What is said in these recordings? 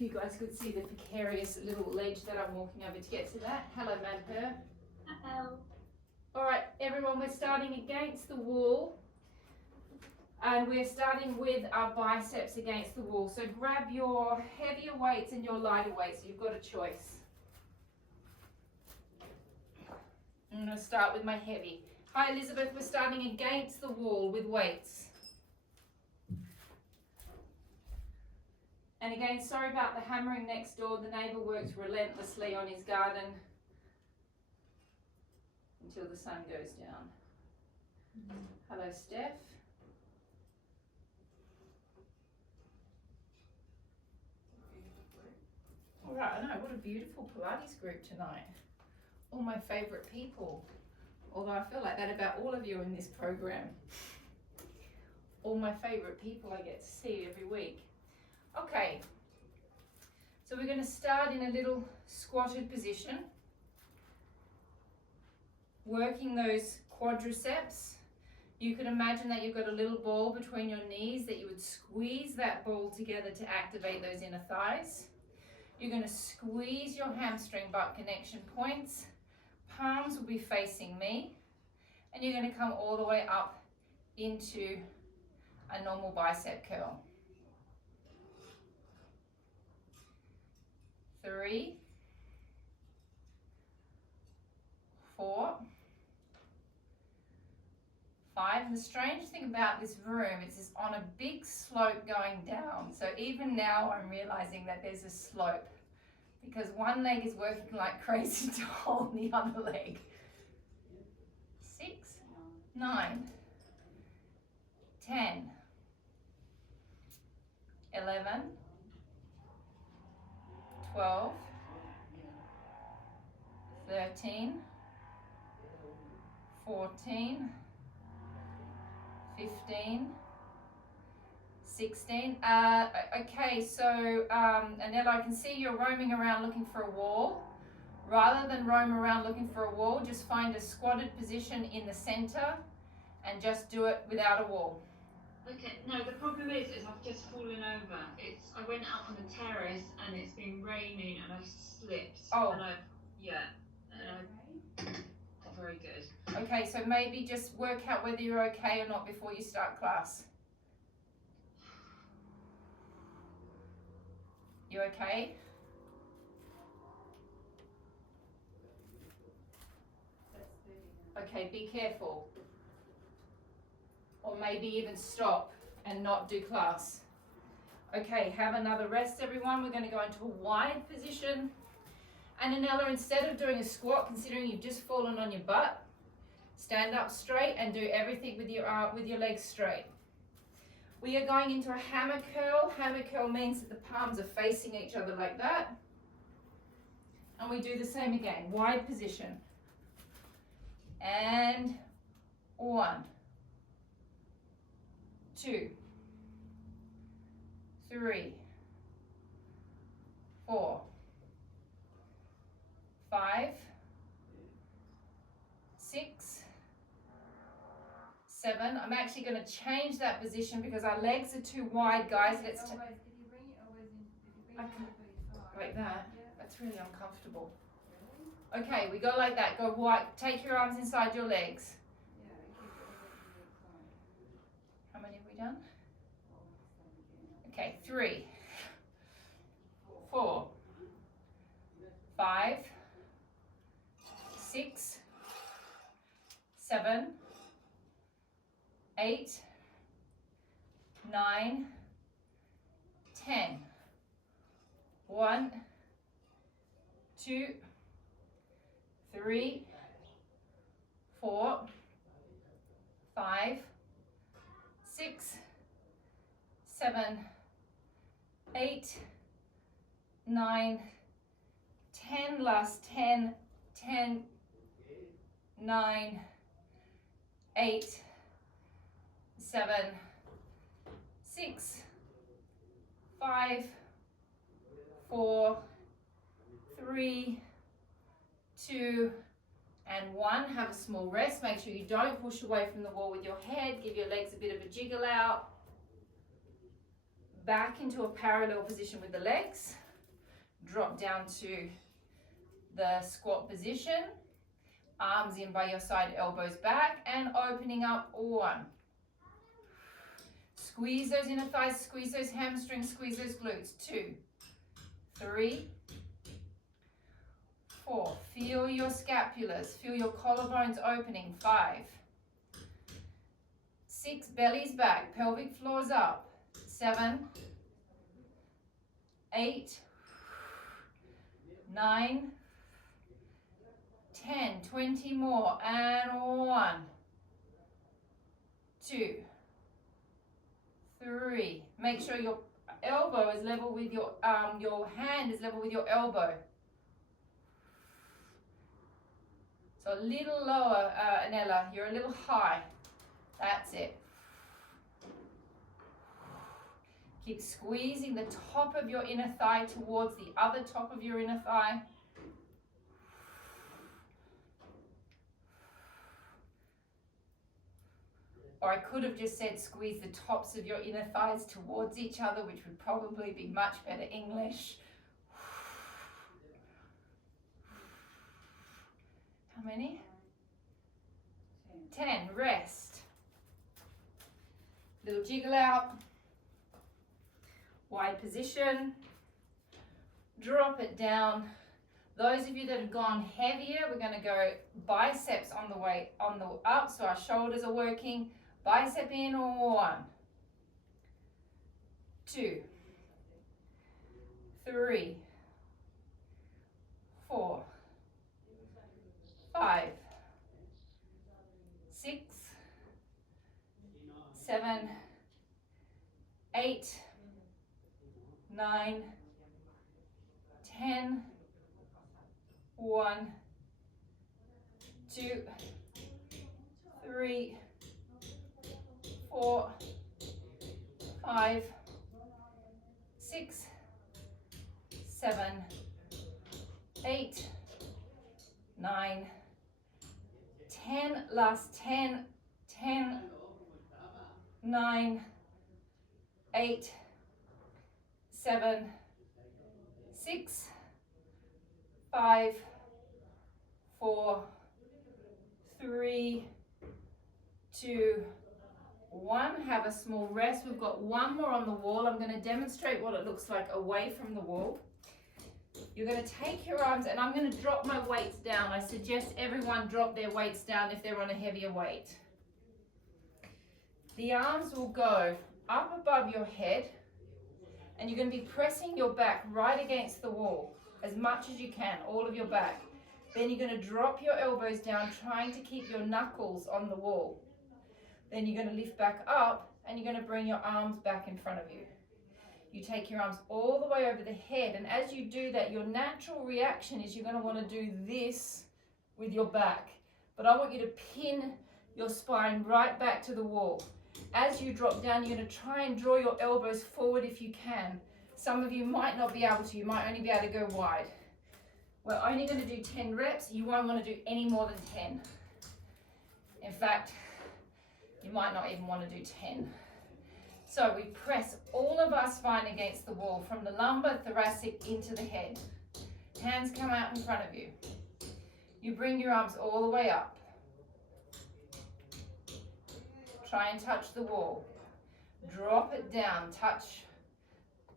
If you guys could see the precarious little ledge that I'm walking over to get to that. Hello, Madher. Hello. All right, everyone, we're starting against the wall. And we're starting with our biceps against the wall. So grab your heavier weights and your lighter weights. You've got a choice. I'm going to start with my heavy. Hi, Elizabeth. We're starting against the wall with weights. And again, sorry about the hammering next door. The neighbour works relentlessly on his garden until the sun goes down. Hello, Steph. All right, I know, what a beautiful Pilates group tonight. All my favourite people. Although I feel like that about all of you in this program. All my favourite people I get to see every week. Okay, so we're going to start in a little squatted position. Working those quadriceps. You could imagine that you've got a little ball between your knees, that you would squeeze that ball together to activate those inner thighs. You're going to squeeze your hamstring butt connection points. Palms will be facing me. And you're going to come all the way up into a normal bicep curl. 3, 4, 5. And the strange thing about this room is it's on a big slope going down. So even now I'm realizing that there's a slope because one leg is working like crazy to hold the other leg. 6, 9, 10, 11, 12, 13, 14, 15, 16. Okay, so Anella, I can see you're roaming around looking for a wall. Rather than roam around looking for a wall, just find a squatted position in the center and just do it without a wall. Okay, no, the problem is I've just fallen over. I went up on the terrace and it's been raining and I've slipped. Oh. And not very good. Okay, so maybe just work out whether you're okay or not before you start class. You okay? Okay, be careful. Or maybe even stop and not do class. Okay, have another rest, everyone. We're going to go into a wide position. And Anella, instead of doing a squat, considering you've just fallen on your butt, stand up straight and do everything with your legs straight. We are going into a hammer curl. Hammer curl means that the palms are facing each other like that. And we do the same again, wide position. And 1, 2, 3, 4, 5, 6, 7. I'm actually going to change that position because our legs are too wide, guys. Let's like that. That's really uncomfortable. Okay, we go like that. Go wide. Take your arms inside your legs. How many have we done? Okay, 3, 4, 5, 6, 7, 8, 9, 10. 1, 2, 3, 4, 5, 6, 7, 8, 9, 10. Last 10, 10, 9, 8, 7, 6, 5, 4, 3, 2, and 1. Have a small rest. Make sure you don't push away from the wall with your head. Give your legs a bit of a jiggle out. Back into a parallel position with the legs. Drop down to the squat position. Arms in by your side, elbows back, and opening up, 1. Squeeze those inner thighs, squeeze those hamstrings, squeeze those glutes, 2, 3, 4. Feel your scapulars, feel your collarbones opening, 5, 6. Belly's back, pelvic floor's up, 7, 8, 9, 10, 20 more, and 1, 2, 3. Make sure your elbow is level with your hand is level with your elbow. So a little lower, Anella, you're a little high. That's it. Keep squeezing the top of your inner thigh towards the other top of your inner thigh. Or I could have just said squeeze the tops of your inner thighs towards each other, which would probably be much better English. How many? 10. Rest. Little jiggle out. Wide position. Drop it down. Those of you that have gone heavier, we're going to go biceps on the way on the up, so our shoulders are working. Bicep in, 1, 2, 3, 4, 5, 6, 7, 8, 9, 10, 1, 2, 3, 4, 5, 6, 7, 8, 9, 10. Last 10, 10, 9, 8, 7, 6, 5, 4, 3, 2, 1. Have a small rest. We've got one more on the wall. I'm going to demonstrate what it looks like away from the wall. You're going to take your arms, and I'm going to drop my weights down. I suggest everyone drop their weights down if they're on a heavier weight. The arms will go up above your head, and you're going to be pressing your back right against the wall as much as you can, all of your back. Then you're going to drop your elbows down, trying to keep your knuckles on the wall. Then you're going to lift back up, and you're going to bring your arms back in front of you. You take your arms all the way over the head, and as you do that, your natural reaction is you're going to want to do this with your back. But I want you to pin your spine right back to the wall. As you drop down, you're going to try and draw your elbows forward if you can. Some of you might not be able to. You might only be able to go wide. We're only going to do 10 reps. You won't want to do any more than 10. In fact, you might not even want to do 10. So we press all of our spine against the wall from the lumbar, thoracic into the head. Hands come out in front of you. You bring your arms all the way up. Try and touch the wall. Drop it down, touch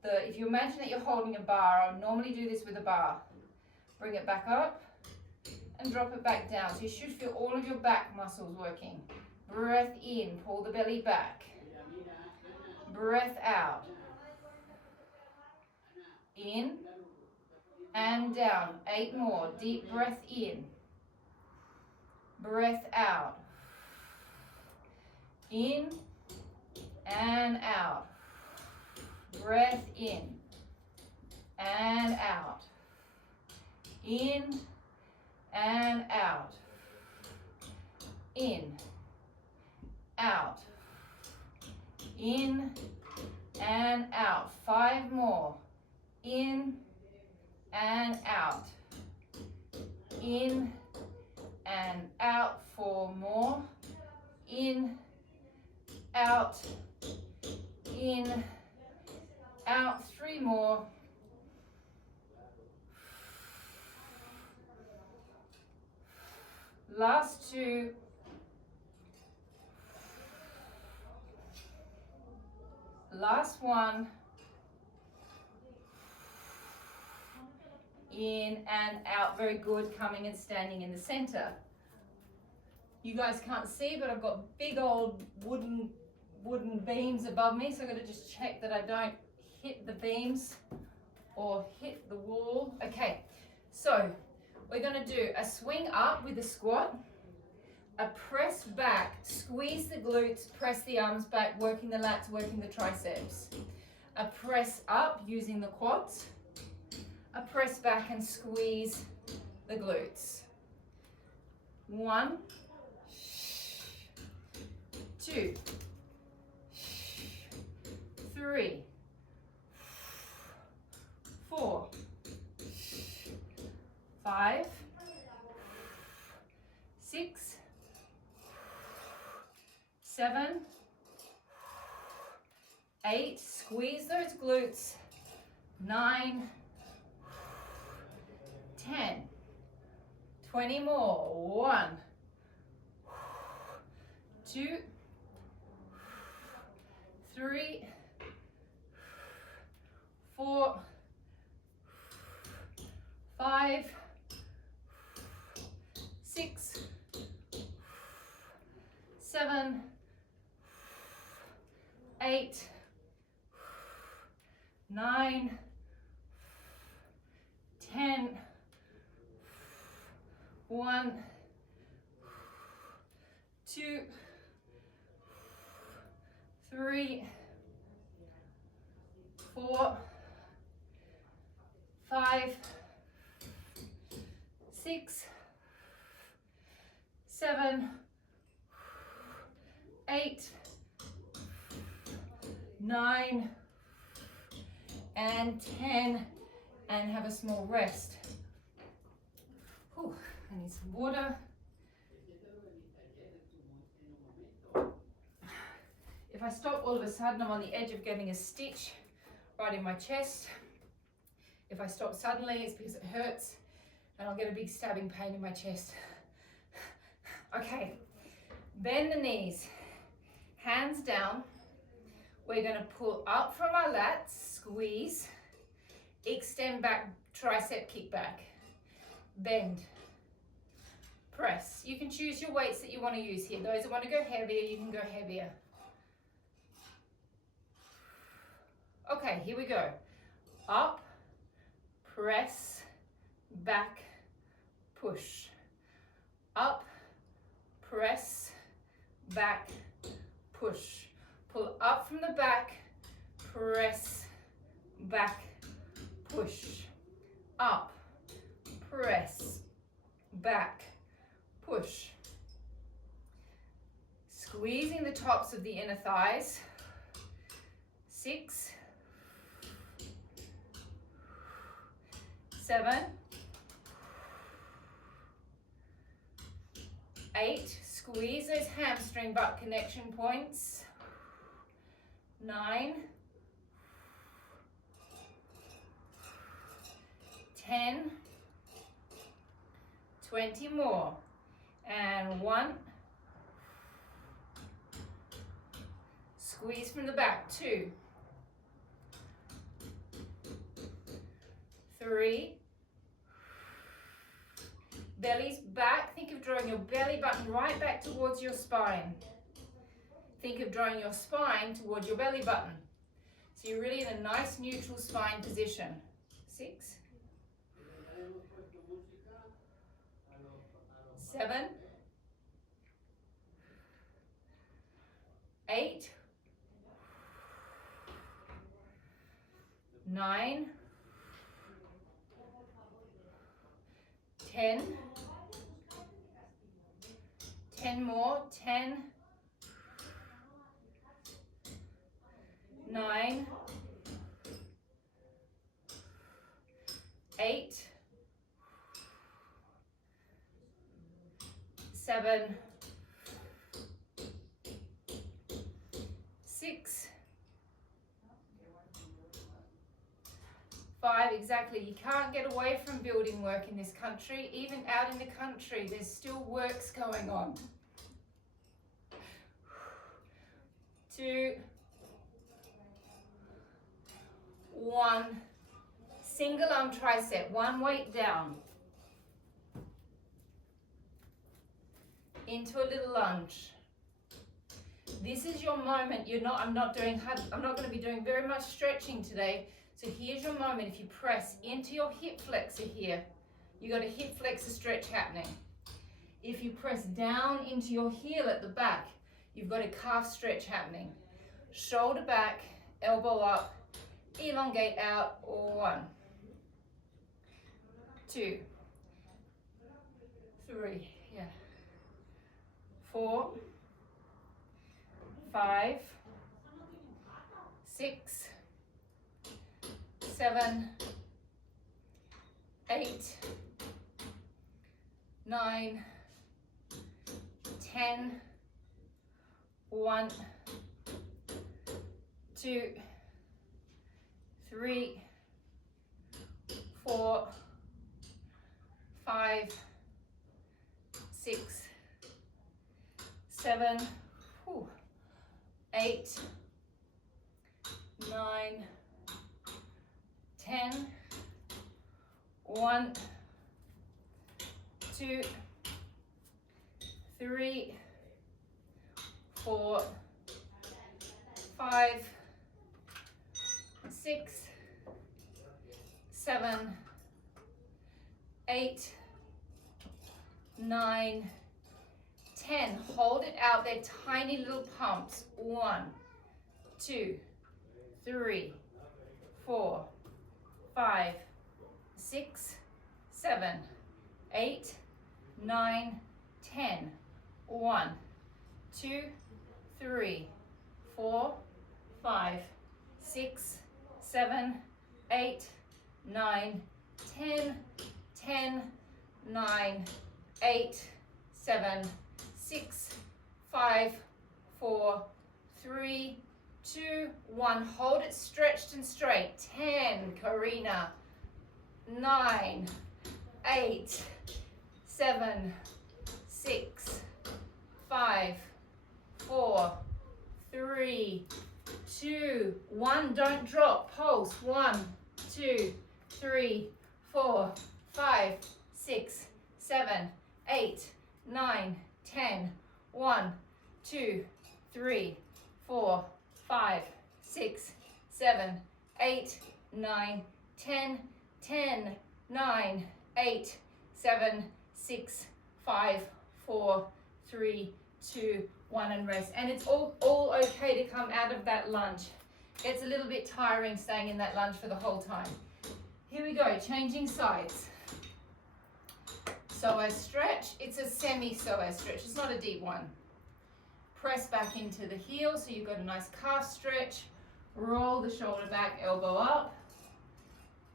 the, if you imagine that you're holding a bar, I would normally do this with a bar. Bring it back up and drop it back down. So you should feel all of your back muscles working. Breath in, pull the belly back. Breath out. In and down. 8 more. Deep breath in. Breath out. In and out. Breath in and out. In and out. In, out. In and out. 5 more. In and out. In and out. 4 more. In, out. In, out. 3 more. Last two. Last one. In and out. Very good. Coming and standing in the center. You guys can't see, but I've got big old wooden beams above me, so I've got to just check that I don't hit the beams or hit the wall. Okay, so we're going to do a swing up with a squat, a press back, squeeze the glutes, press the arms back, working the lats, working the triceps. A press up using the quads, a press back and squeeze the glutes. 1, 2, 3, 4, 5, 6, 7, 8, squeeze those glutes, 9, 10, 20 more, 1, 2, 3, 4, 5, 6, 7, 8, 9, 10, 1, 2, 3, 4, 5, 6, 7, 8, 9, and 10, and have a small rest. Whew, I need some water. If I stop all of a sudden, I'm on the edge of getting a stitch right in my chest. If I stop suddenly, it's because it hurts and I'll get a big stabbing pain in my chest. Okay, bend the knees, hands down. We're going to pull up from our lats, squeeze, extend back, tricep kick back, bend, press. You can choose your weights that you want to use here. Those that want to go heavier, you can go heavier. Okay, here we go. Up, press, back, push. Up, press, back, push. Pull up from the back, press, back, push. Up, press, back, push. Squeezing the tops of the inner thighs. 6, 7, 8, squeeze those hamstring butt connection points. 9, 10, 20 more, and 1, squeeze from the back, 2, 3, belly's back. Think of drawing your belly button right back towards your spine. Think of drawing your spine towards your belly button. So you're really in a nice neutral spine position. 6, 7, 8, 9, 10, 10 more, 10, 9, 8, 7, 6, 5, exactly. You can't get away from building work in this country. Even out in the country, there's still works going on. 2, 1. Single arm tricep, one weight down. Into a little lunge. This is your moment. I'm not going to be doing very much stretching today. So here's your moment. If you press into your hip flexor here, you got a hip flexor stretch happening. If you press down into your heel at the back, you've got a calf stretch happening. Shoulder back, elbow up, elongate out. 1, 2, 3, 4, 5, 6, 7, 8, 9, 10, 1, 2, 3, 4, 5, 6, 7, 8, 9, 10, 1, 2, 3, 4, 5, 6, 7, 8, 9, 10. Hold it out there, tiny little pumps. 1, 2, 3, 4, 5, 6, 7, 8, 9, 10. 1, 2, 3, 4, 5, 6, 7, 8, 9, 10, 10, 9, 8, 7, 6, 5, 4, 3, 2, 1. Hold it stretched and straight. 10, Karina. 9, 8, 7, 6, 5, 4, 3, 2, 1. Don't drop. Pulse. 1, 2, 3, 4, 5, 6, 7, 8, 9, 10. 1, 2, 3, 4, 5, 6, 7, 8, 9, 10, 10, 9, 8, 7, 6, 5, 4, 3, 2, 1, and rest. And it's all okay to come out of that lunge. It's a little bit tiring staying in that lunge for the whole time. Here we go, changing sides. Psoas stretch, it's a semi-psoas stretch, it's not a deep one. Press back into the heel so you've got a nice calf stretch. Roll the shoulder back, elbow up.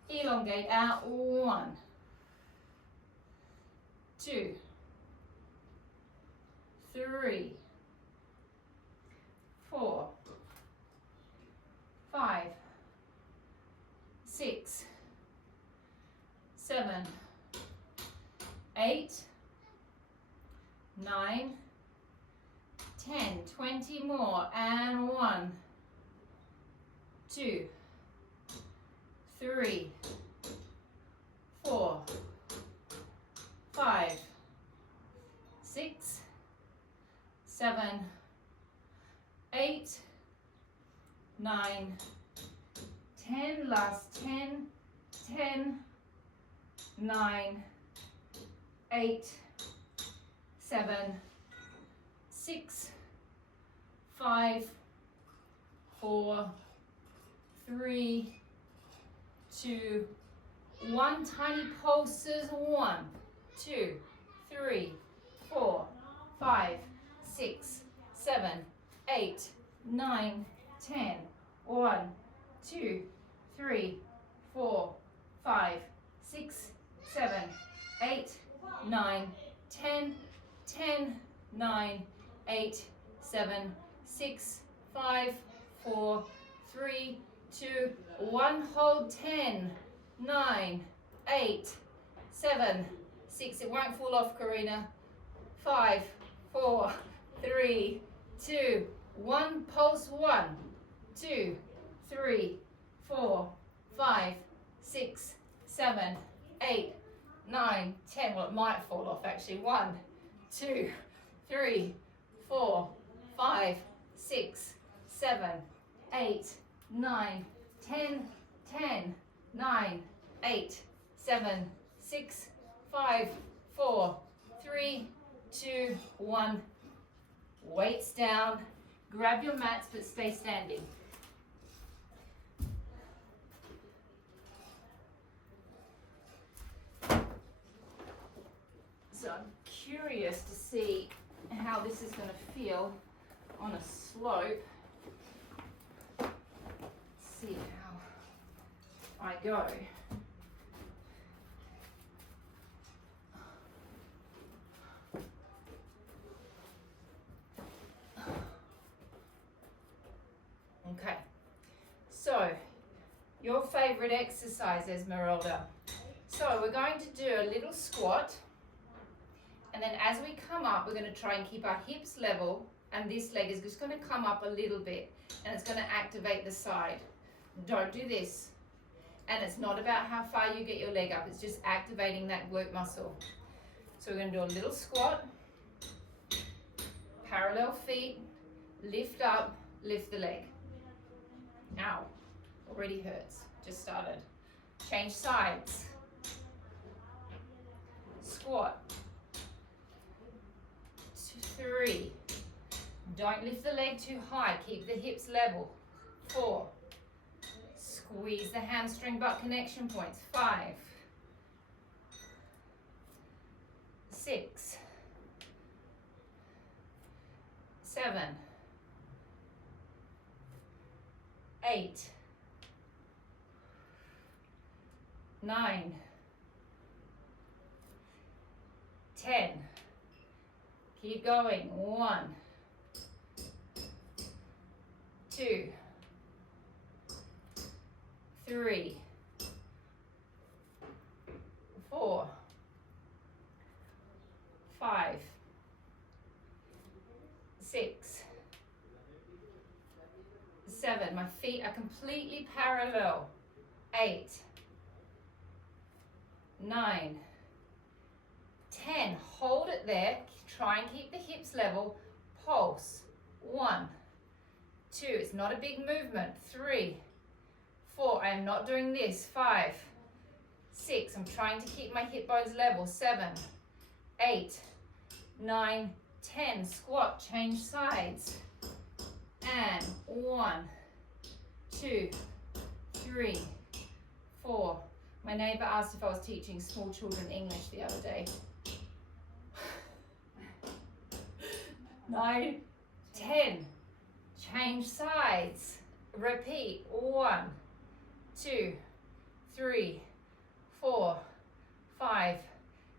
Elongate out. 1, 2, 3, 4, 5, 6, 7, 8, 9, 10, 20 more, and 1, 2, 3, 4, 5, 6, 7, 8, 9, 10, last 10, 10, 9, 8, 7, 6, 5, 4, 3, 2, 1. Tiny pulses. 1, 2, 3, 4, 5, 6, 7, 8, 9, 10. 1, 2, 3, 4, 5, 6, 7, 8, 9, 10, 10, 9, 8, 7, 6, 5, 4, 3, 2, 1. Hold 10, 9, 8, 7, 6. It won't fall off, Karina. 5, 4, 3, 2, 1. Pulse. 1, 2, 3, 4, 5, 6, 7, 8, 9, 10. Well, it might fall off actually. 1, 2, 3, 4, 5, 6, 7, 8, 9, 10, 10, 9, 8, 7, 6, 5, 4, 3, 2, 1. Weights down. Grab your mats, but stay standing. So I'm curious to see how this is going to feel on a slope. See how I go. Okay, so your favorite exercise, Esmeralda. So we're going to do a little squat, and then as we come up, we're going to try and keep our hips level, and this leg is just going to come up a little bit, and it's going to activate the side. Don't do this. And it's not about how far you get your leg up, it's just activating that glute muscle. So we're going to do a little squat, parallel feet, lift up, lift the leg. Ow, already hurts, just started. Change sides. Squat. 2, 3. Don't lift the leg too high, keep the hips level. 4. Squeeze the hamstring butt connection points. 5. 6. 7. 8. 9. 10. Keep going. 1. 2. 3. 4. 5. 6. 7. My feet are completely parallel. 8. 9. 10. Hold it there. Try and keep the hips level. Pulse. 1. 2. It's not a big movement. 3. 4. I am not doing this. 5. 6. I'm trying to keep my hip bones level. 7. 8. 9. 10. Squat. Change sides. And 1, 2, 3, 4. My neighbor asked if I was teaching small children English the other day. 9, 10. Change sides. Repeat. 1, 2, 3, 4, 5,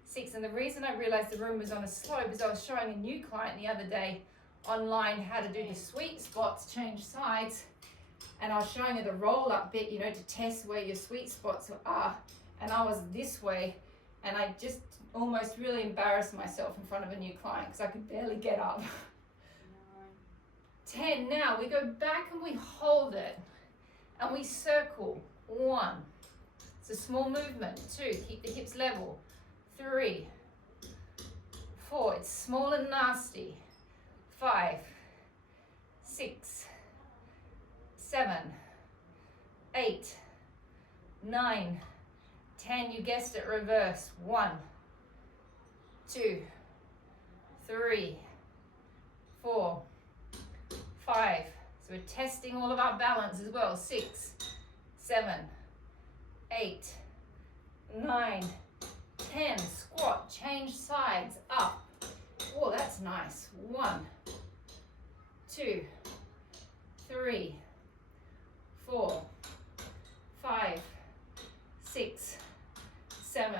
6. And the reason I realized the room was on a slope is I was showing a new client the other day online how to do the sweet spots, change sides, and I was showing her the roll up bit, you know, to test where your sweet spots are, and I was this way, and I just almost really embarrassed myself in front of a new client because I could barely get up. 10. Now we go back and we hold it and we circle. 1. It's a small movement. 2. Keep the hips level. 3. 4. It's small and nasty. 5, 6, 7, 8, 9, 10. You guessed it, reverse. 1, 2, 3, 4, 5. So we're testing all of our balance as well. 6, 7, 8, 9, 10. Squat, change sides, up. Oh, that's nice. 1, 2, 3, 4, 5, 6, 7,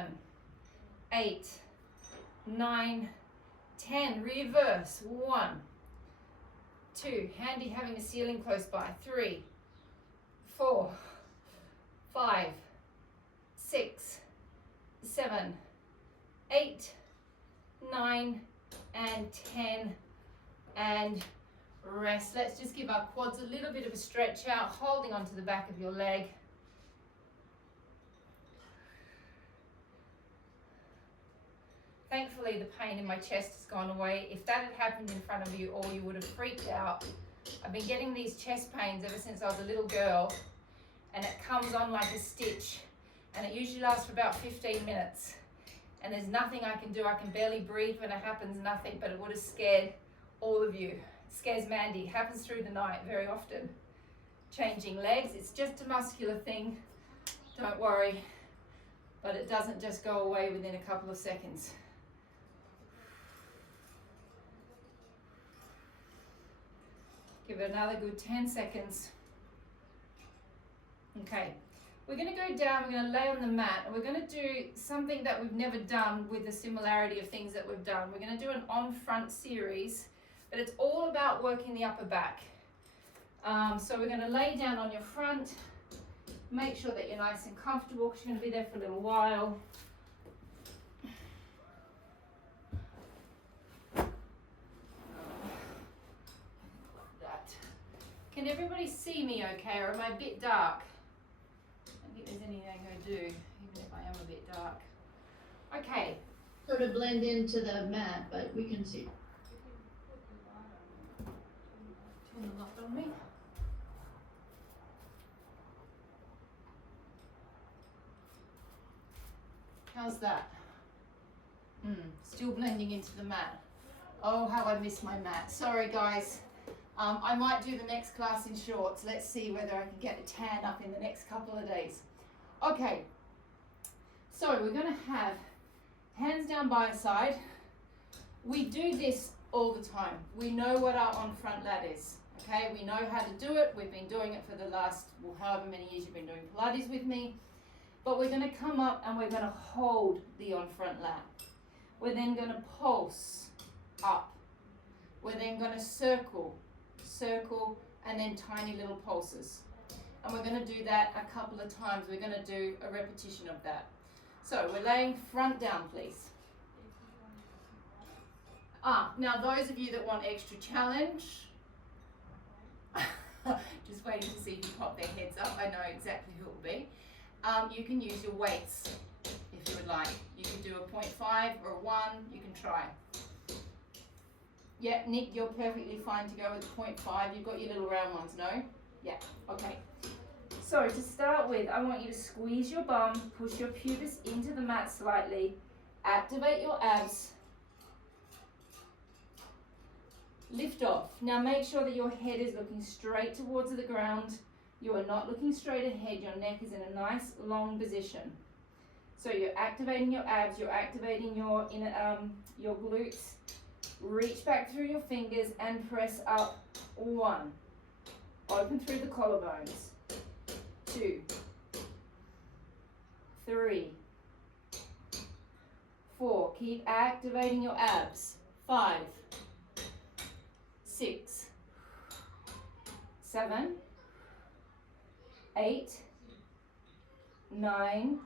8, 9, 10. Reverse. 1, 2. Handy having a ceiling close by. 3, 4, 5, just give our quads a little bit of a stretch out, holding onto the back of your leg. Thankfully, the pain in my chest has gone away. If that had happened in front of you all, you would have freaked out. I've been getting these chest pains ever since I was a little girl, and it comes on like a stitch, and it usually lasts for about 15 minutes. And there's nothing I can do. I can barely breathe when it happens, nothing, but it would have scared all of you. It scares Mandy. It happens through the night very often. Changing legs, it's just a muscular thing. Don't worry, but it doesn't just go away within a couple of seconds. Give it another good 10 seconds. Okay, we're going to go down, we're going to lay on the mat, and we're going to do something that we've never done with the similarity of things that we've done. We're going to do an on-front series, but it's all about working the upper back. So we're going to lay down on your front, make sure that you're nice and comfortable because you're going to be there for a little while. Can everybody see me okay, or am I a bit dark? I don't think there's anything I do, even if I am a bit dark. Okay. Sort of blend into the mat, but we can see. Turn the light on me. How's that? Still blending into the mat. Oh, how I miss my mat. Sorry, guys. I might do the next class in shorts. Let's see whether I can get a tan up in the next couple of days. Okay, so we're going to have hands down by our side. We do this all the time. We know what our on-front lat is. Okay, we know how to do it. We've been doing it for the last, well, however many years you've been doing Pilates with me. But we're going to come up and we're going to hold the on-front lat. We're then going to pulse up. We're then going to circle, and then tiny little pulses. And we're going to do that a couple of times. We're going to do a repetition of that. So we're laying front down, please. Now those of you that want extra challenge, just waiting to see if you pop their heads up. I know exactly who it will be. You can use your weights if you would like. You can do a 0.5 or a 1, you can try. Yeah, Nick, you're perfectly fine to go with 0.5. You've got your little round ones, no? Yeah, okay. So to start with, I want you to squeeze your bum, push your pubis into the mat slightly, activate your abs, lift off. Now make sure that your head is looking straight towards the ground. You are not looking straight ahead. Your neck is in a nice long position. So you're activating your abs, you're activating your glutes. Reach back through your fingers and press up. 1. Open through the collarbones. 2. 3. 4. Keep activating your abs. 5. 6. 7. 8. 9.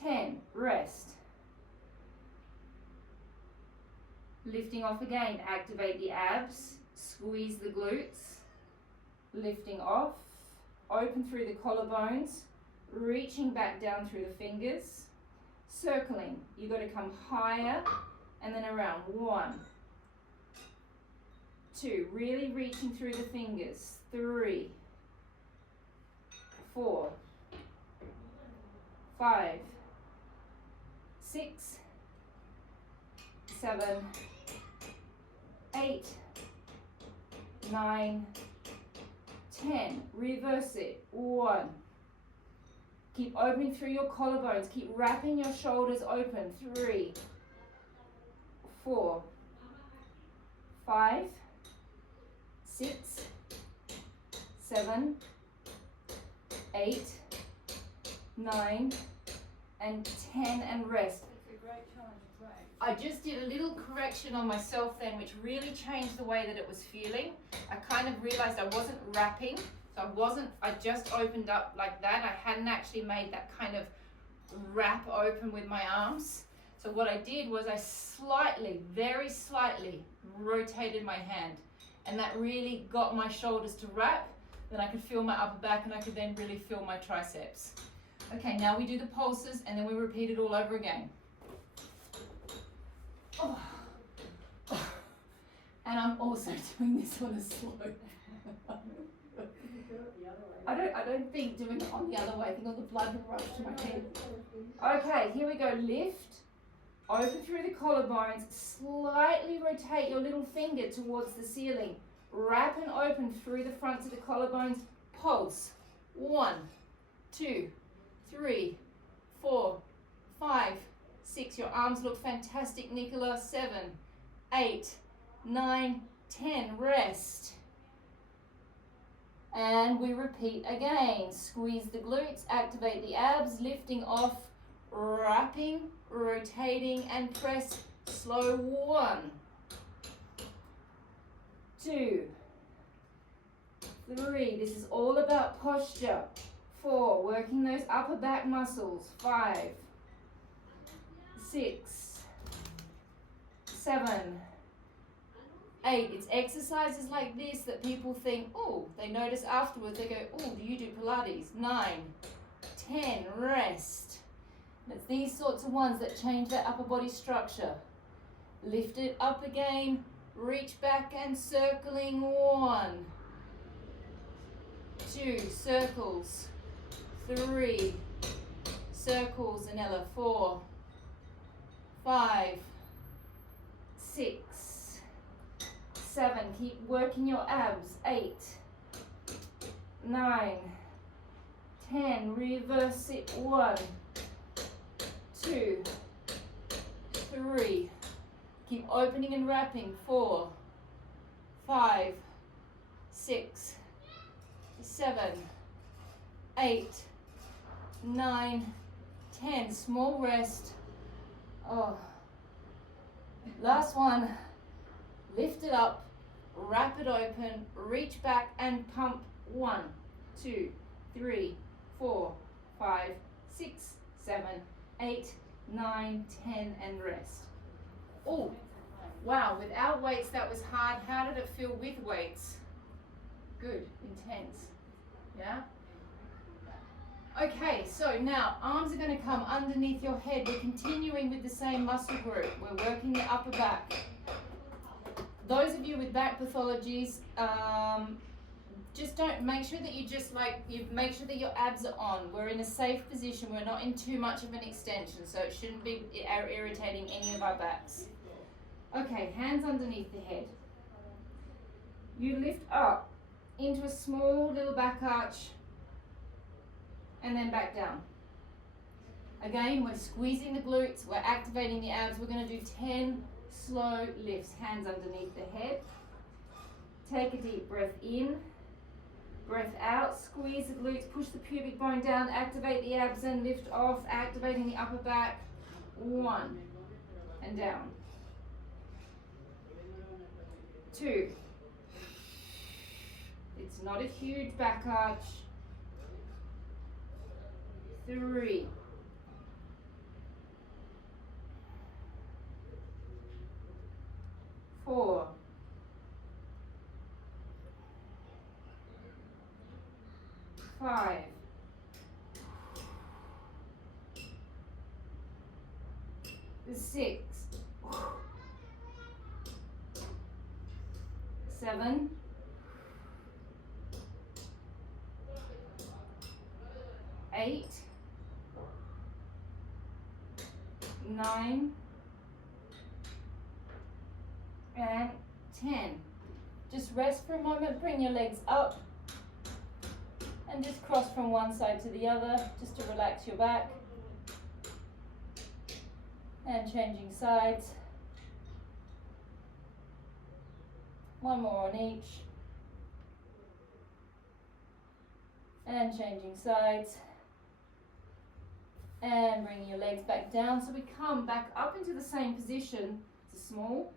10. Rest. Lifting off again, activate the abs, squeeze the glutes, lifting off, open through the collarbones, reaching back down through the fingers, circling. You've got to come higher and then around. 1, 2, really reaching through the fingers. 3, 4, 5, 6, 7, 8, 9, 10. Reverse it. 1. Keep opening through your collarbones. Keep wrapping your shoulders open. 3, 4, 5, 6, 7, 8, 9, and 10, and rest. I just did a little correction on myself then, which really changed the way that it was feeling. I kind of realized I wasn't wrapping, so I just opened up like that. I hadn't actually made that kind of wrap open with my arms. So what I did was I slightly, very slightly rotated my hand. and that really got my shoulders to wrap. Then I could feel my upper back, and I could then really feel my triceps. Okay, now we do the pulses, and then we repeat it all over again. Oh. And I'm also doing this on a slow. I don't think doing it on the other way. I think all the blood will rush to my head. Okay, here we go. Lift, open through the collarbones, slightly rotate your little finger towards the ceiling. Wrap and open through the fronts of the collarbones. Pulse. 1, 2, 3, 4, 5, 6. Your arms look fantastic, Nicola. 7, 8, 9, 10. Rest. And we repeat again. Squeeze the glutes, activate the abs, lifting off, wrapping, rotating, and press. Slow. 1, 2, 3. This is all about posture. 4, working those upper back muscles. 5, 6, 7, 8. It's exercises like this that people think, oh, they notice afterwards, they go, oh, do you do Pilates? 9, 10, rest. And it's these sorts of ones that change that upper body structure. Lift it up again, reach back and circling. 1, 2, circles. 3, circles, Anella. 4, 5, 6, 7, keep working your abs. 8, 9, 10, reverse it. 1, 2, 3, keep opening and wrapping. 4, 5, 6, 7, 8, 9, 10. Small rest. Oh, last one. Lift it up, wrap it open, reach back and pump. 1, 2, 3, 4, 5, 6, 7, 8, 9, 10, and rest. Oh, wow, without weights that was hard. How did it feel with weights? Good, intense, yeah? Okay, so now arms are going to come underneath your head. We're continuing with the same muscle group. We're working the upper back. Those of you with back pathologies, just don't, make sure that you make sure that your abs are on. We're in a safe position. We're not in too much of an extension, so it shouldn't be irritating any of our backs. Okay, hands underneath the head. You lift up into a small little back arch and then back down. Again, we're squeezing the glutes, we're activating the abs. We're going to do 10 slow lifts. Hands underneath the head. Take a deep breath in, breath out, squeeze the glutes, push the pubic bone down, activate the abs and lift off, activating the upper back. 1, and down. 2. It's not a huge back arch. 3. 4. 5. 6. 7. 8. 9. And 10. Just rest for a moment, bring your legs up and just cross from one side to the other just to relax your back. And changing sides. One more on each. And changing sides. And bringing your legs back down. So we come back up into the same position. It's a small.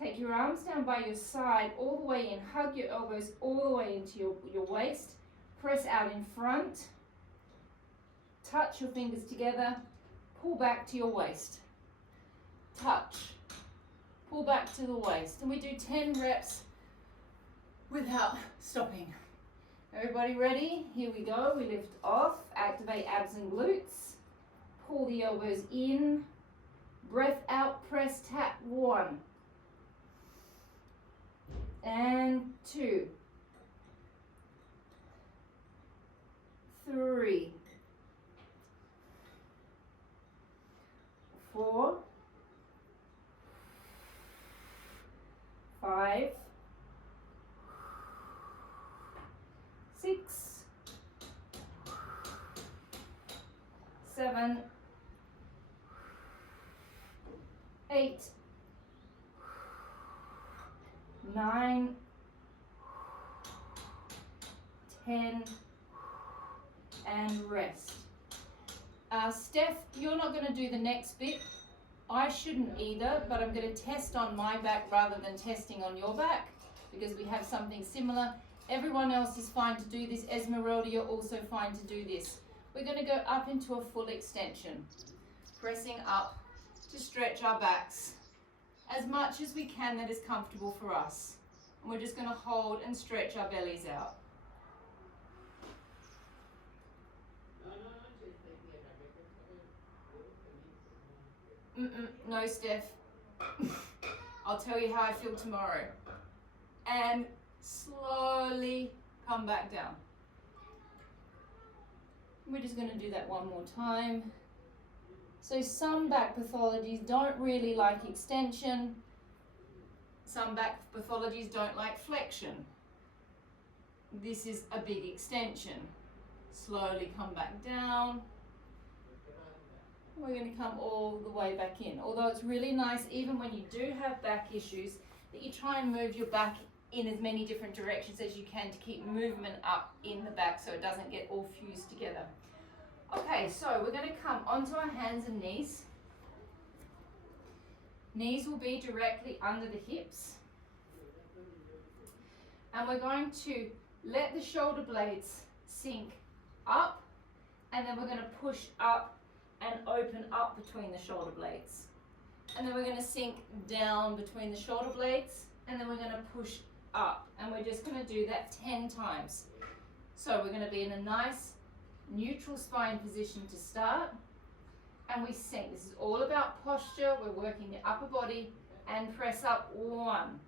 Take your arms down by your side all the way in. Hug your elbows all the way into your waist. Press out in front. Touch your fingers together. Pull back to your waist. Touch. Pull back to the waist. And we do 10 reps without stopping. Everybody ready? Here we go. We lift off, activate abs and glutes, pull the elbows in, breath out, press, tap. 1 and 2, 3, 4, 5, 6, 7, 8, 9, 10, and rest. Steph, you're not going to do the next bit. I shouldn't either, but I'm going to test on my back rather than testing on your back because we have something similar. Everyone else is fine to do this. Esmeralda, you're also fine to do this. We're going to go up into a full extension, pressing up to stretch our backs as much as we can that is comfortable for us. And we're just going to hold and stretch our bellies out. No, Steph. I'll tell you how I feel tomorrow. And slowly come back down. We're just going to do that one more time. So some back pathologies don't really like extension. Some back pathologies don't like flexion. This is a big extension. Slowly come back down. We're going to come all the way back in. Although it's really nice, even when you do have back issues, that you try and move your back in as many different directions as you can to keep movement up in the back so it doesn't get all fused together. Okay, so we're going to come onto our hands and knees. Knees will be directly under the hips. And we're going to let the shoulder blades sink up, and then we're going to push up and open up between the shoulder blades. And then we're going to sink down between the shoulder blades, and then we're going to push up. And we're just going to do that 10 times. So we're going to be in a nice neutral spine position to start, and we sink. This is all about posture. We're working the upper body and press up. 1,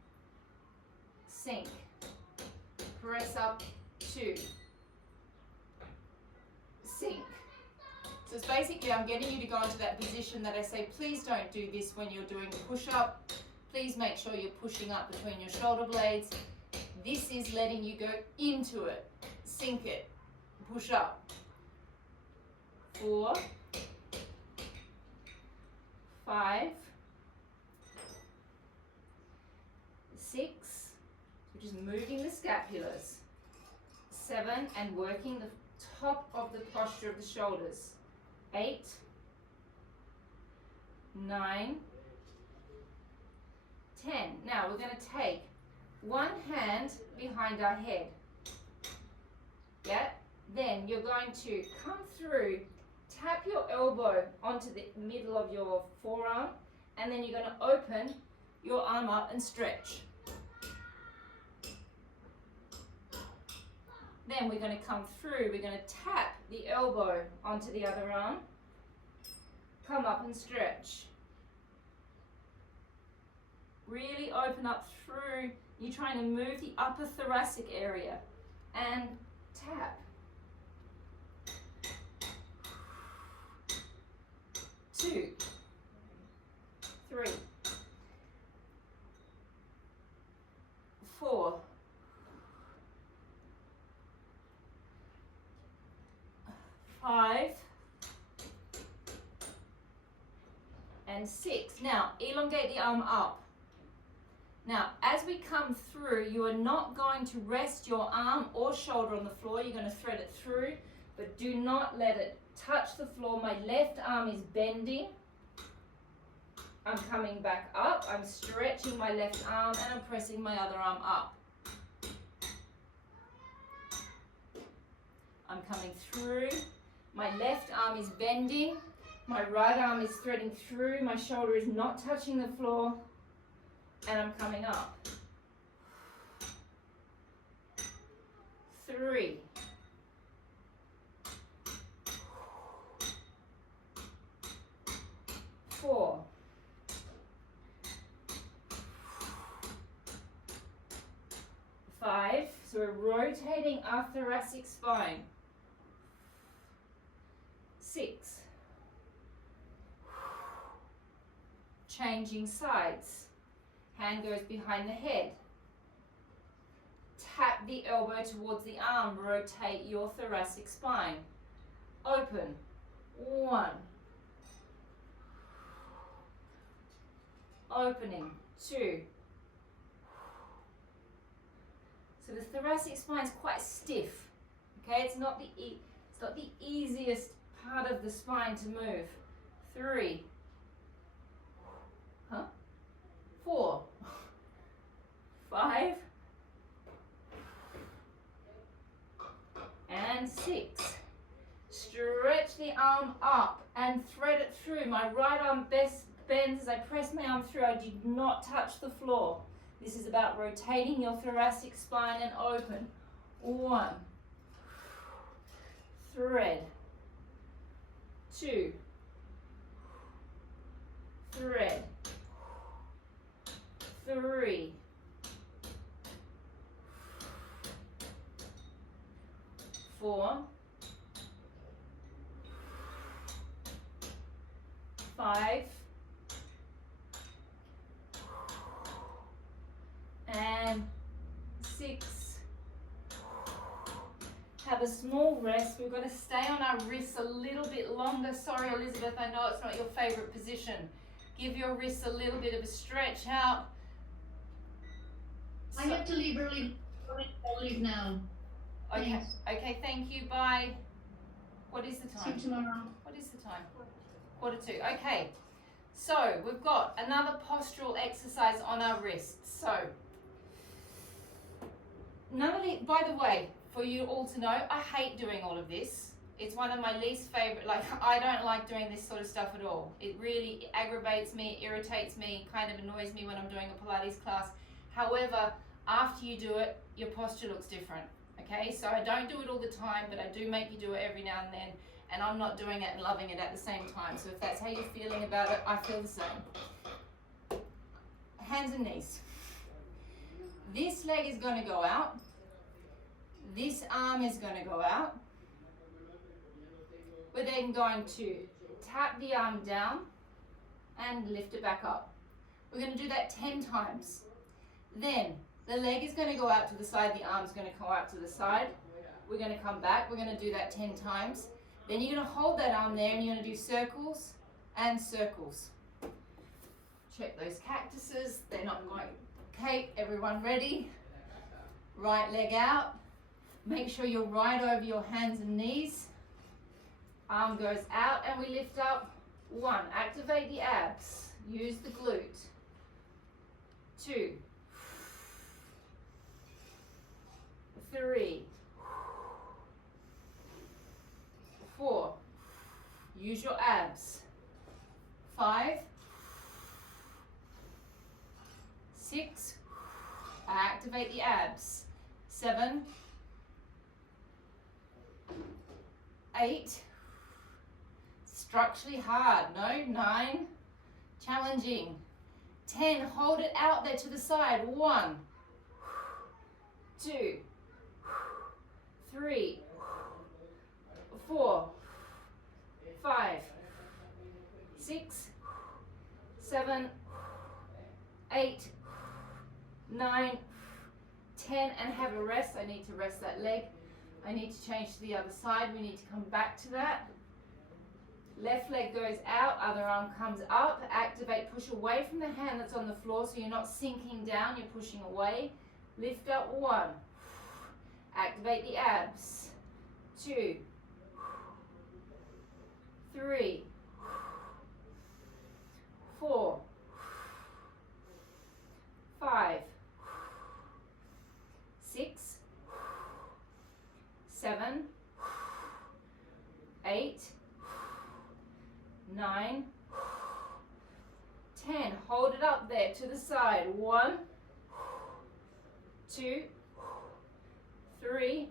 sink, press up. 2, sink. So it's basically I'm getting you to go into that position that I say, please don't do this when you're doing the push-up. Please make sure you're pushing up between your shoulder blades. This is letting you go into it. Sink it. Push up. 4, 5, 6, which is moving the scapulars. 7, and working the top of the posture of the shoulders. 8, 9, 10. Now we're going to take one hand behind our head. Yeah? Then you're going to come through, tap your elbow onto the middle of your forearm, and then you're going to open your arm up and stretch. Then we're going to come through, we're going to tap the elbow onto the other arm, come up and stretch. Really open up through, you're trying to move the upper thoracic area, and tap. 2, 3, 4, 5, and 6. Now, elongate the arm up. Now, as we come through, you are not going to rest your arm or shoulder on the floor. You're going to thread it through, but do not let it touch the floor. My left arm is bending. I'm coming back up. I'm stretching my left arm, and I'm pressing my other arm up. I'm coming through. My left arm is bending. My right arm is threading through. My shoulder is not touching the floor. And I'm coming up. 3, 4, 5, so we're rotating our thoracic spine. 6, changing sides, hand goes behind the head, tap the elbow towards the arm, rotate your thoracic spine, open, 1, opening, 2. So the thoracic spine is quite stiff, okay? It's not the easiest part of the spine to move. 3, 4, 5, and 6. Stretch the arm up and thread it through. My right arm bends as I press my arm through. I did not touch the floor. This is about rotating your thoracic spine and open. 1, thread, 2, thread, 3, 4, 5, and 6. Have a small rest. We're going to stay on our wrists a little bit longer. Sorry, Elizabeth, I know it's not your favorite position. Give your wrists a little bit of a stretch out. I have to leave early. I'll leave now. Okay, Thanks. okay, thank you, bye. What is the See you time? tomorrow. What is the time? 1:45. Okay, so we've got another postural exercise on our wrists. So, none of it, by the way, for you all to know, I hate doing all of this. It's one of my least favorite, like I don't like doing this sort of stuff at all. It really aggravates me, irritates me, kind of annoys me when I'm doing a Pilates class. However, after you do it, your posture looks different. Okay, so I don't do it all the time, but I do make you do it every now and then, and I'm not doing it and loving it at the same time. So if that's how you're feeling about it, I feel the same. Hands and knees. This leg is going to go out. This arm is going to go out. We're then going to tap the arm down and lift it back up. We're going to do that 10 times. Then the leg is going to go out to the side, the arm is going to go out to the side. We're going to come back, we're going to do that 10 times. Then you're going to hold that arm there and you're going to do circles and circles. Check those cactuses, they're not going. Okay, everyone ready? Right leg out. Make sure you're right over your hands and knees. Arm goes out and we lift up. 1, activate the abs. Use the glute. 2, 3, 4, use your abs. 5, 6, activate the abs. 7, 8, structurally hard, no, 9, challenging. 10, hold it out there to the side. 1, 2, 3, 4, 5, 6, 7, 8, 9, 10, and have a rest. I need to rest that leg. I need to change to the other side. We need to come back to that. Left leg goes out, other arm comes up. Activate, push away from the hand that's on the floor so you're not sinking down, you're pushing away. Lift up. 1, activate the abs. 2, 3, 4, 5, 6, 7, 8, 9, 10. Hold it up there to the side. 1, 2, 3,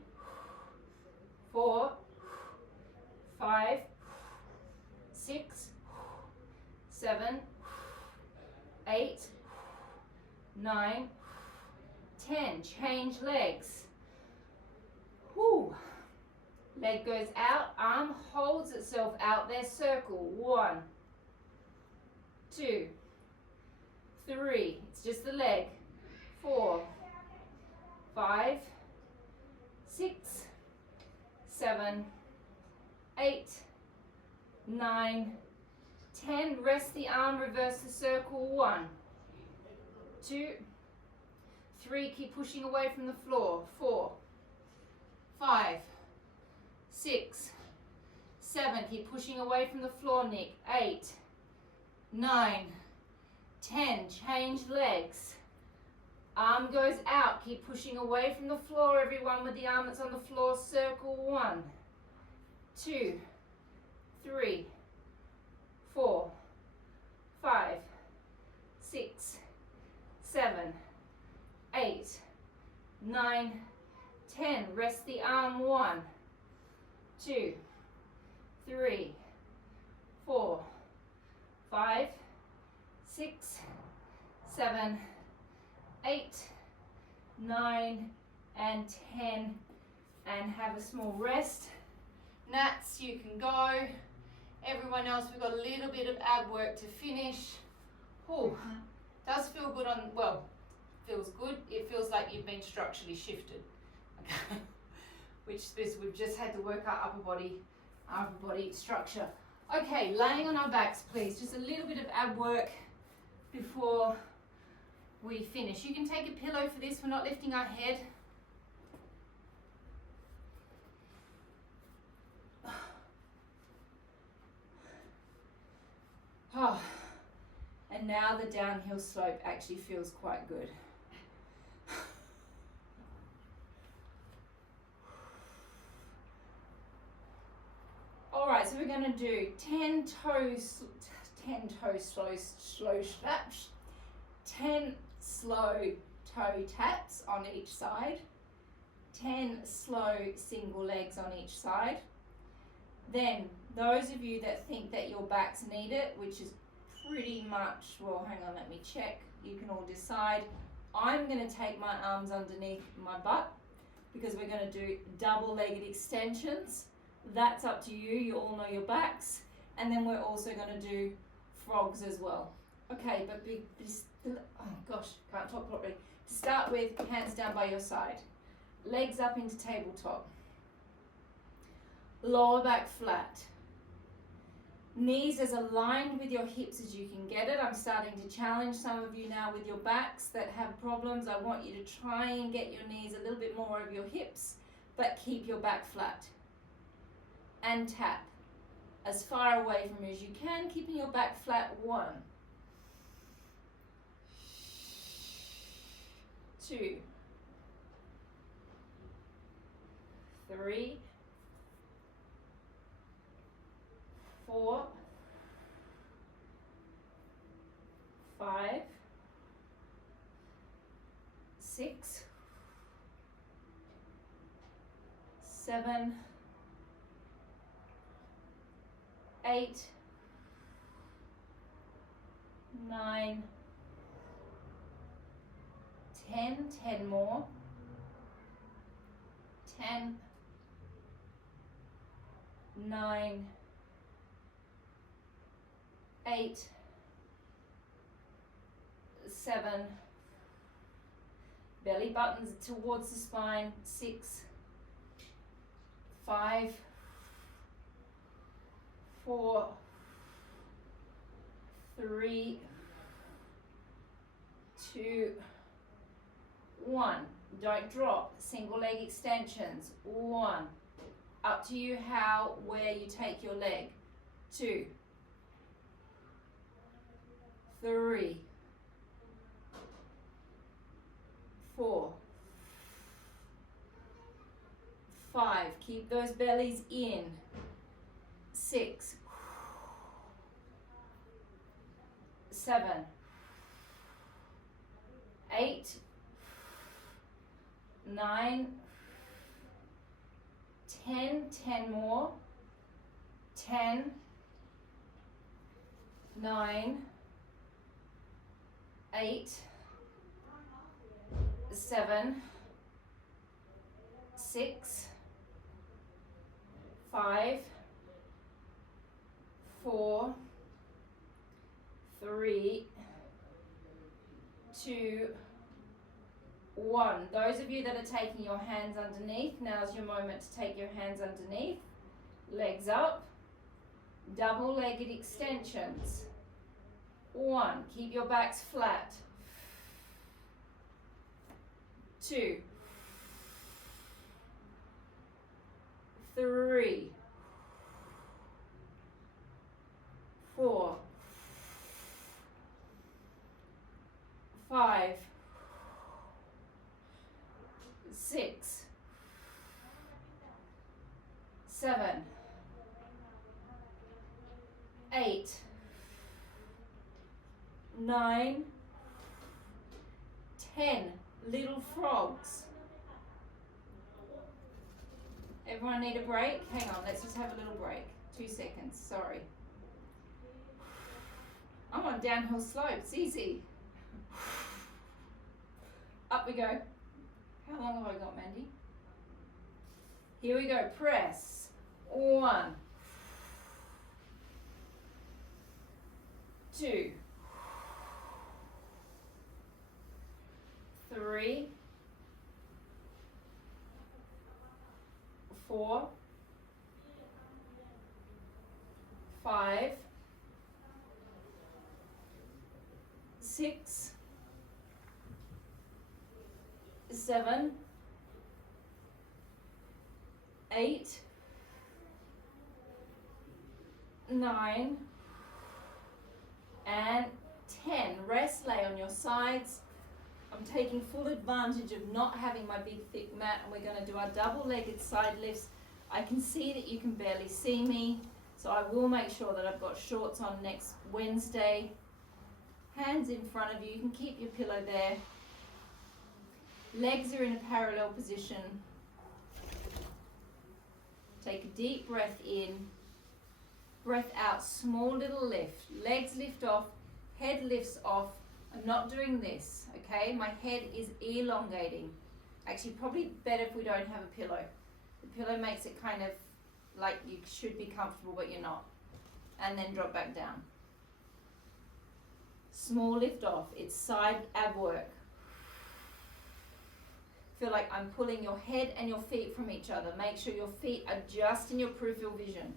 9, 10. Change legs. Whew. Leg goes out, arm holds itself out there, circle. 1, 2, 3. It's just the leg. 4, 5, 6, 7, 8, 9, 10. Rest the arm, reverse the circle. 1, 2, 3. Keep pushing away from the floor. 4, 5, 6, 7. Keep pushing away from the floor, Nick. 8, 9, 10. Change legs. Arm goes out. Keep pushing away from the floor, everyone, with the arm that's on the floor. Circle. 1, 2, 3, 4, 5, 6, 7, 8, 9, 10. Rest the arm. 1, 2, 3, 4, 5, 6, 7, 8, 9, and 10. And have a small rest. Nats, you can go. Everyone else, we've got a little bit of ab work to finish. Oh, does feel good on, well, feels good. It feels like you've been structurally shifted. Okay. Which this, we've just had to work our upper body structure. Okay, laying on our backs, please. Just a little bit of ab work before we finish. You can take a pillow for this. We're not lifting our head. Oh, and now the downhill slope actually feels quite good. All right, so we're going to do 10 slow toe taps on each side, 10 slow single legs on each side. Then those of you that think that your backs need it, which is pretty much, well, hang on, let me check. You can all decide. I'm going to take my arms underneath my butt because we're going to do double-legged extensions. That's up to you. You all know your backs. And then we're also going to do frogs as well. Okay, but oh gosh, can't talk properly. To start with, hands down by your side. Legs up into tabletop. Lower back flat. Knees as aligned with your hips as you can get it. I'm starting to challenge some of you now with your backs that have problems. I want you to try and get your knees a little bit more over your hips, but keep your back flat. And tap as far away from you as you can, keeping your back flat. 1, 2, 3, 4, 5, 6, 7, 8, 9, 10, 10 more, 10, 9, 8, 7, belly buttons towards the spine, 6, 5, 4, 3, 2, 1. Don't drop. Single leg extensions. 1. Up to you where you take your leg. 2, 3, 4, 5. Keep those bellies in. 6, 7, 8, 9, 10, 10 more, 10, 9, 8, 7, 6, 5, 4, 3, 2, 1. Those of you that are taking your hands underneath, now's your moment to take your hands underneath. Legs up. Double-legged extensions. 1. Keep your backs flat. 2, 3, 4, 5, 6, 7, 8, 9, 10. Little frogs. Everyone need a break? Hang on, let's just have a little break. 2 seconds, sorry. I'm on downhill slope, it's easy. Up we go. How long have I got, Mandy? Here we go, press. 1, 2, 3, 4, 5, 6, 7, 8, 9, and 10. Rest, lay on your sides. I'm taking full advantage of not having my big thick mat, and we're going to do our double-legged side lifts. I can see that you can barely see me, so I will make sure that I've got shorts on next Wednesday. Hands in front of you, you can keep your pillow there. Legs are in a parallel position. Take a deep breath in, breath out, small little lift. Legs lift off, head lifts off. I'm not doing this, okay? My head is elongating. Actually, probably better if we don't have a pillow. The pillow makes it kind of like you should be comfortable, but you're not. And then drop back down. Small lift off. It's side ab work. Feel like I'm pulling your head and your feet from each other. Make sure your feet are just in your peripheral vision.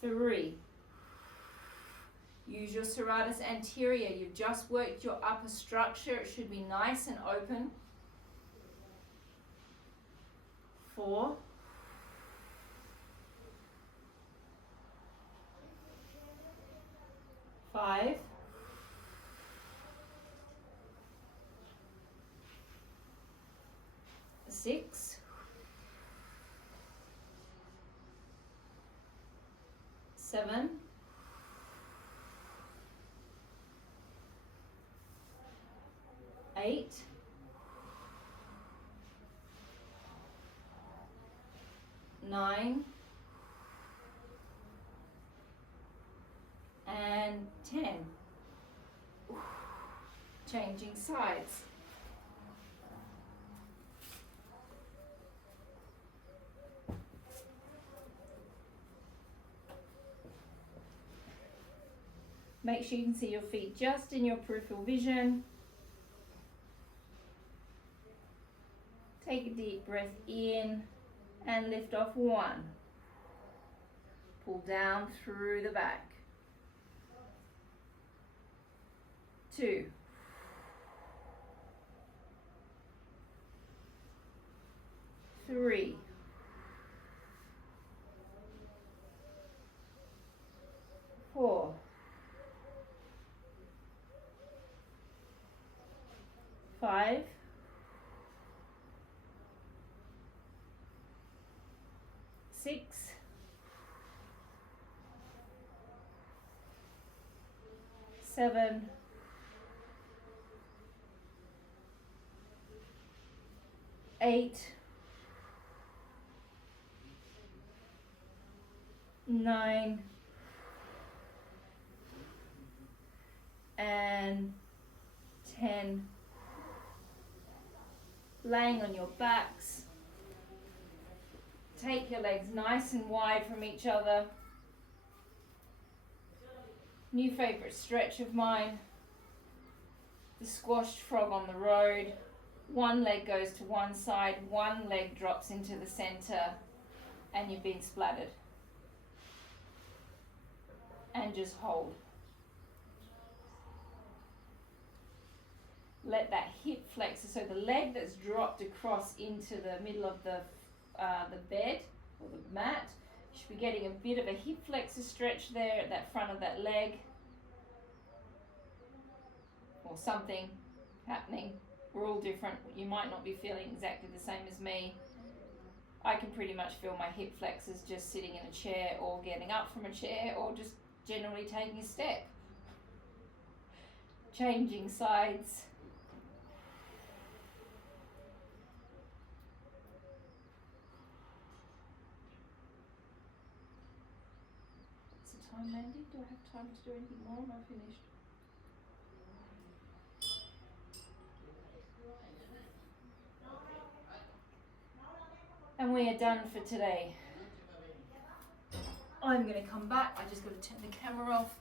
3. Use your serratus anterior. You've just worked your upper structure. It should be nice and open. 4. 5. 6. 7. 8. 9. And 10. Changing sides. Make sure you can see your feet just in your peripheral vision. Take a deep breath in and lift off 1. Pull down through the back. 2. 3. 4. 5. 6. 7. 8. 9. And 10. Laying on your backs. Take your legs nice and wide from each other. New favourite stretch of mine, the squashed frog on the road. One leg goes to one side, one leg drops into the centre, and you've been splattered. And just hold. Let that hip flexor, so the leg that's dropped across into the middle of the bed or the mat, you should be getting a bit of a hip flexor stretch there at that front of that leg, or something happening. We're all different. You might not be feeling exactly the same as me. I can pretty much feel my hip flexors just sitting in a chair or getting up from a chair or just generally taking a step. Changing sides. What's the time, Mandy? Do I have time to do anything more? Am I finished? And we are done for today. I'm going to come back. I just got to turn the camera off.